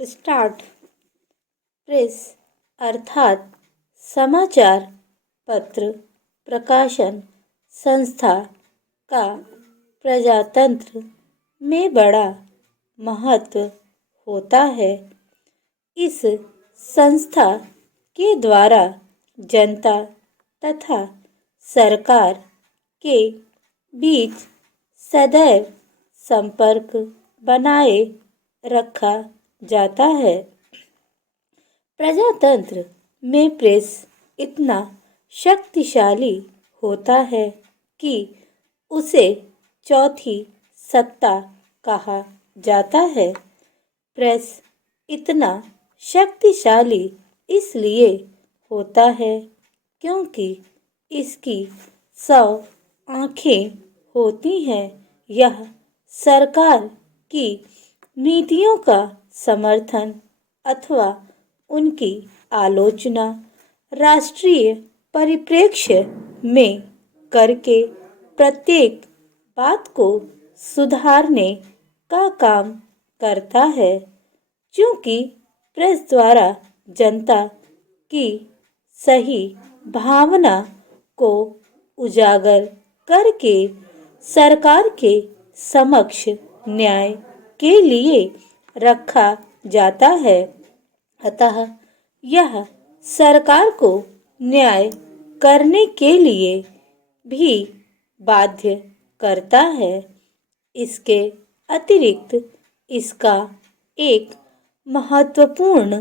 Start. Press अर्थात समाचार पत्र प्रकाशन संस्था का प्रजातंत्र में बड़ा महत्व होता है। इस संस्था के द्वारा जनता तथा सरकार के बीच सदैव संपर्क बनाए रखा जाता है। प्रजातंत्र में प्रेस इतना शक्तिशाली होता है कि उसे चौथी सत्ता कहा जाता है। प्रेस इतना शक्तिशाली इसलिए होता है क्योंकि इसकी 100 आँखें होती हैं। यह सरकार की नीतियों का समर्थन अथवा उनकी आलोचना राष्ट्रीय परिप्रेक्ष्य में करके प्रत्येक बात को सुधारने का काम करता है। क्योंकि प्रेस द्वारा जनता की सही भावना को उजागर करके सरकार के समक्ष न्याय के लिए रखा जाता है। अतः यह सरकार को न्याय करने के लिए भी बाध्य करता है। इसके अतिरिक्त इसका एक महत्वपूर्ण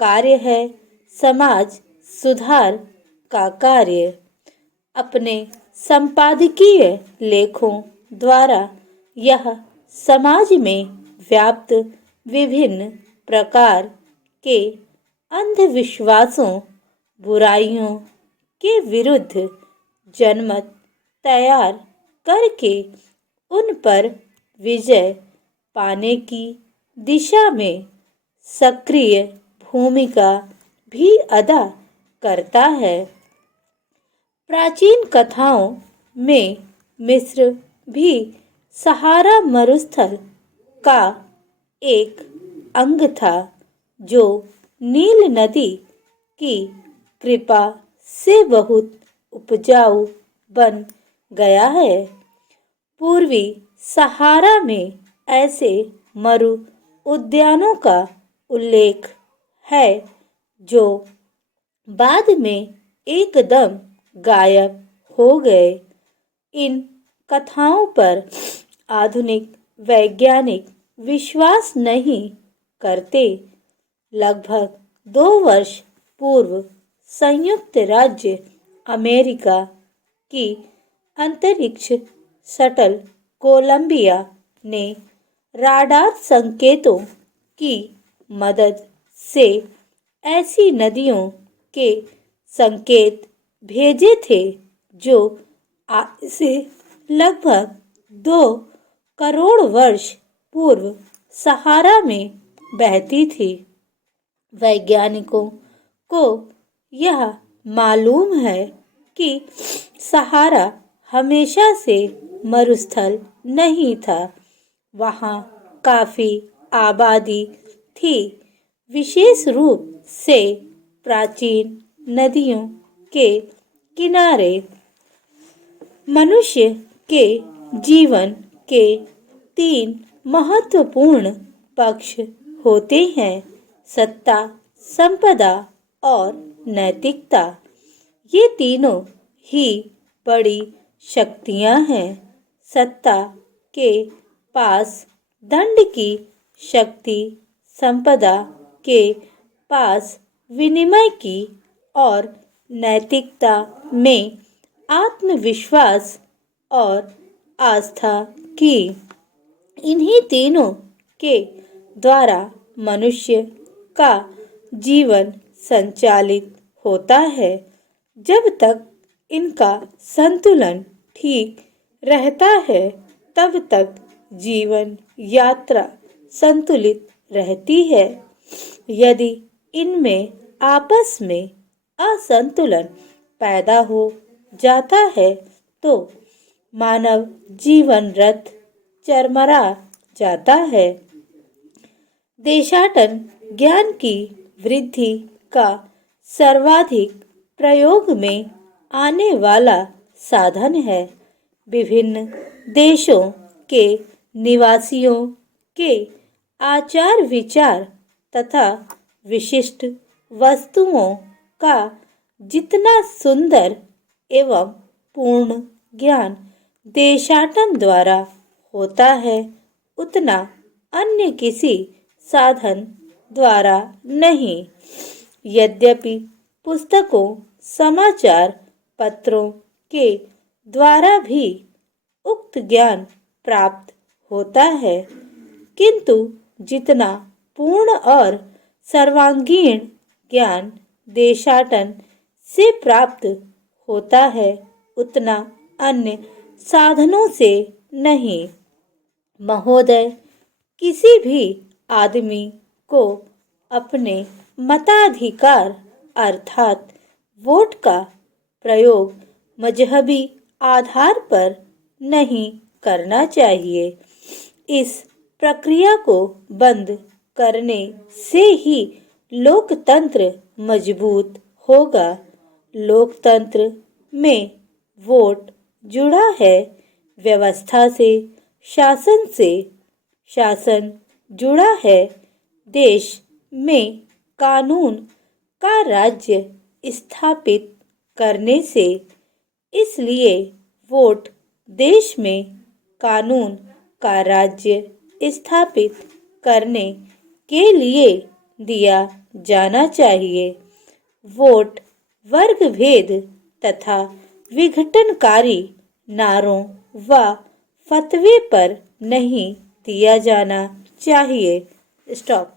कार्य है समाज सुधार का कार्य। अपने संपादकीय लेखों द्वारा यह समाज में व्याप्त विभिन्न प्रकार के अंधविश्वासों बुराइयों के विरुद्ध जनमत तैयार करके उन पर विजय पाने की दिशा में सक्रिय भूमिका भी अदा करता है। प्राचीन कथाओं में मिस्र भी सहारा मरुस्थल का एक अंग था जो नील नदी की कृपा से बहुत उपजाऊ बन गया है। पूर्वी सहारा में ऐसे मरु उद्यानों का उल्लेख है जो बाद में एकदम गायब हो गए। इन कथाओं पर आधुनिक वैज्ञानिक विश्वास नहीं करते। लगभग 2 वर्ष पूर्व संयुक्त राज्य अमेरिका की अंतरिक्ष शटल कोलंबिया ने राडार संकेतों की मदद से ऐसी नदियों के संकेत भेजे थे जो आज से लगभग 2 करोड़ वर्ष पूर्व सहारा में बहती थी। वैज्ञानिकों को यह मालूम है कि सहारा हमेशा से मरुस्थल नहीं था। वहाँ काफी आबादी थी, विशेष रूप से प्राचीन नदियों के किनारे। मनुष्य के जीवन के 3 महत्वपूर्ण पक्ष होते हैं: सत्ता, संपदा और नैतिकता। ये तीनों ही बड़ी शक्तियां हैं। सत्ता के पास दंड की शक्ति, संपदा के पास विनिमय की और नैतिकता में आत्मविश्वास और आस्था की। इन्हीं तीनों के द्वारा मनुष्य का जीवन संचालित होता है। जब तक इनका संतुलन ठीक रहता है तब तक जीवन यात्रा संतुलित रहती है। यदि इनमें आपस में असंतुलन पैदा हो जाता है तो मानव जीवन रथ चरमरा जाता है। देशाटन ज्ञान की वृद्धि का सर्वाधिक प्रयोग में आने वाला साधन है। विभिन्न देशों के निवासियों के आचार विचार तथा विशिष्ट वस्तुओं का जितना सुंदर एवं पूर्ण ज्ञान देशाटन द्वारा होता है, उतना अन्य किसी साधन द्वारा नहीं। यद्यपि पुस्तकों, समाचार पत्रों के द्वारा भी उक्त ज्ञान प्राप्त होता है, किंतु जितना पूर्ण और सर्वांगीण ज्ञान देशाटन से प्राप्त होता है, उतना अन्य साधनों से नहीं। महोदय, किसी भी आदमी को अपने मताधिकार अर्थात वोट का प्रयोग मजहबी आधार पर नहीं करना चाहिए। इस प्रक्रिया को बंद करने से ही लोकतंत्र मजबूत होगा। लोकतंत्र में वोट जुड़ा है व्यवस्था से, शासन जुड़ा है देश में कानून का राज्य स्थापित करने से। इसलिए वोट देश में कानून का राज्य स्थापित करने के लिए दिया जाना चाहिए। वोट वर्ग भेद तथा विघटनकारी नारों व फतवे पर नहीं दिया जाना चाहिए। स्टॉप।